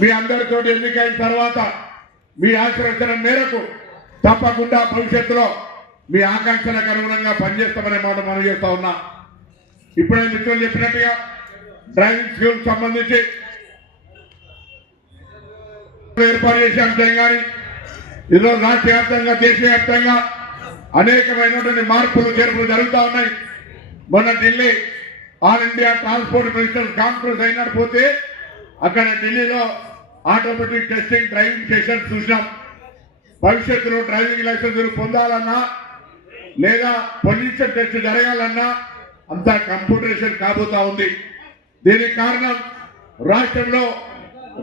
మీ అందరితో ఎన్నికైన తర్వాత మీ ఆశీర్వచన మేరకు తప్పకుండా భవిష్యత్తులో మీ ఆకాంక్షలకు అనుగుణంగా పనిచేస్తామనే మాట మనం చేస్తా ఉన్నా. ఇప్పుడే మిత్రులు చెప్పినట్టుగా డ్రైవింగ్ స్కూల్ సంబంధించి ఏర్పాటు చేసే అంశం కానీ ఈరోజు రాష్ట్ర వ్యాప్తంగా దేశవ్యాప్తంగా అనేకమైనటువంటి మార్పులు చేర్పులు జరుగుతూ ఉన్నాయి. మొన్న Delhi all India transport minister conference అయినట్టు అక్కడ ఢిల్లీలో ఆటోమేటిక్ టెస్టింగ్ డ్రైవింగ్ సెషన్స్ చూసినాం. భవిష్యత్తులో డ్రైవింగ్ లైసెన్స్ పొందాలన్నా లేదా పొల్యూషన్ టెస్ట్ జరగాలన్నా అంతా కంప్యూటరైజేషన్ కాబోతా ఉంది. దీనికి కారణం రాష్ట్రంలో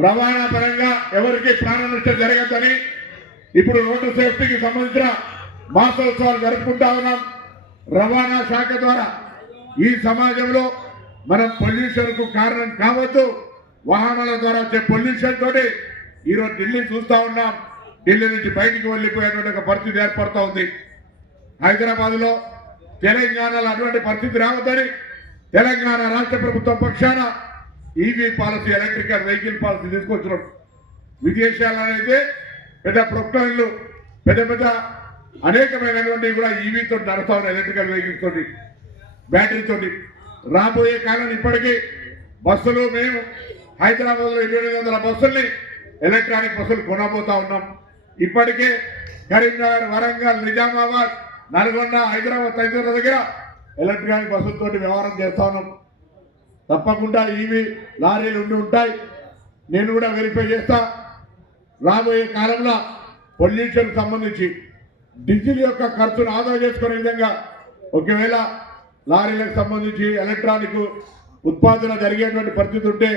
రవాణా పరంగా ఎవరికి ప్రాణ నష్టం జరగద్దని ఇప్పుడు రోడ్డు సేఫ్టీకి సంబంధించిన మాసోత్సవాలు జరుపుకుంటా ఉన్నాం. రవాణా శాఖ ద్వారా ఈ సమాజంలో మనం పొల్యూషన్ కు కారణం కావద్దు. వాహనాల ద్వారా వచ్చే పొల్యూషన్ తోటి ఈరోజు ఢిల్లీ చూస్తా ఉన్నాం. ఢిల్లీ నుంచి బయటికి వెళ్ళిపోయేటువంటి ఒక పరిస్థితి ఏర్పడుతూ ఉంది. హైదరాబాద్ లో తెలంగాణలో అటువంటి పరిస్థితి రావద్దని తెలంగాణ రాష్ట్ర ప్రభుత్వం పక్షాన EV policy, electrical vehicle policy తీసుకొచ్చినాం. విదేశాల్లో అయితే పెద్ద ప్రొక్లైన్లు పెద్ద పెద్ద అనేకమైనటువంటి కూడా ఈవీతో నడుస్తా ఉన్నాయి. ఎలక్ట్రికల్ వెహికల్స్ తోటి, బ్యాటరీతోటి. రాబోయే కాలం ఇప్పటికీ బస్సులు మేము హైదరాబాద్ లో 2800 బస్సుల్ని ఎలక్ట్రానిక్ బస్సులు కొనబోతా ఉన్నాం. ఇప్పటికే కరీంనగర్, వరంగల్, నిజామాబాద్, నల్గొండ, హైదరాబాద్ తదితరుల దగ్గర ఎలక్ట్రానిక్ బస్సులతో వ్యవహారం చేస్తా ఉన్నాం. తప్పకుండా ఈవీ లారీలు ఉండి ఉంటాయి. నేను కూడా వెరిఫై చేస్తా. రాబోయే కాలంలో పొల్యూషన్ సంబంధించి డీజిల్ యొక్క ఖర్చును ఆదా చేసుకునే విధంగా ఒకవేళ లారీలకు సంబంధించి ఎలక్ట్రానిక్ ఉత్పాదన జరిగేటువంటి పరిస్థితి ఉంటే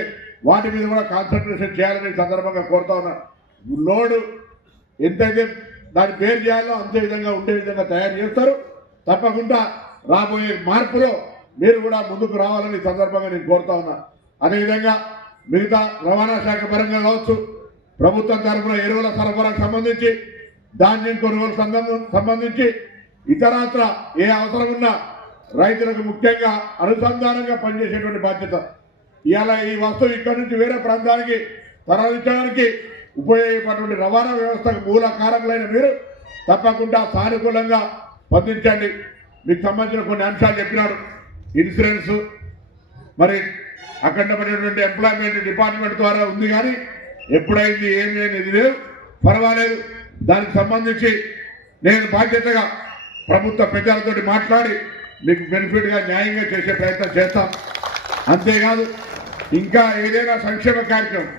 వాటి మీద కూడా కాన్సన్ట్రేషన్ చేయాలని సందర్భంగా కోరుతా ఉన్నా. లోడ్ ఎంతైతే దాన్ని పేరు చేయాలో అంతే విధంగా ఉండే విధంగా తయారు చేస్తారు. తప్పకుండా రాబోయే మార్పులో మీరు కూడా ముందుకు రావాలని సందర్భంగా నేను కోరుతా ఉన్నా. అదేవిధంగా మిగతా రవాణా శాఖ పరంగా కావచ్చు, ప్రభుత్వం తరఫున ఎరువుల సరఫరాకు సంబంధించి, ధాన్యం కొనుగోలు సంబంధించి ఇతరత్ర ఏ అవసరం ఉన్నా రైతులకు ముఖ్యంగా అనుసంధానంగా పనిచేసేటువంటి బాధ్యత. ఇవాళ ఈ వస్తువు ఇక్కడి నుంచి వేరే ప్రాంతానికి తరలించడానికి ఉపయోగపడేటువంటి రవాణా వ్యవస్థకు మూల కారకులైన మీరు తప్పకుండా సానుకూలంగా స్పందించండి. మీకు సంబంధించిన కొన్ని అంశాలు చెప్పినారు. ఇన్సూరెన్స్ మరి అఖండమైనటువంటి ఎంప్లాయ్మెంట్ డిపార్ట్మెంట్ ద్వారా ఉంది, కానీ ఎప్పుడైంది ఏమి అనేది లేదు. పర్వాలేదు, దానికి సంబంధించి నేను బాధ్యతగా ప్రభుత్వ పెద్దలతో మాట్లాడి మీకు బెనిఫిట్గా న్యాయంగా చేసే ప్రయత్నం చేస్తాం. అంతేకాదు ఇంకా ఏదైనా సంక్షేమ కార్యక్రమం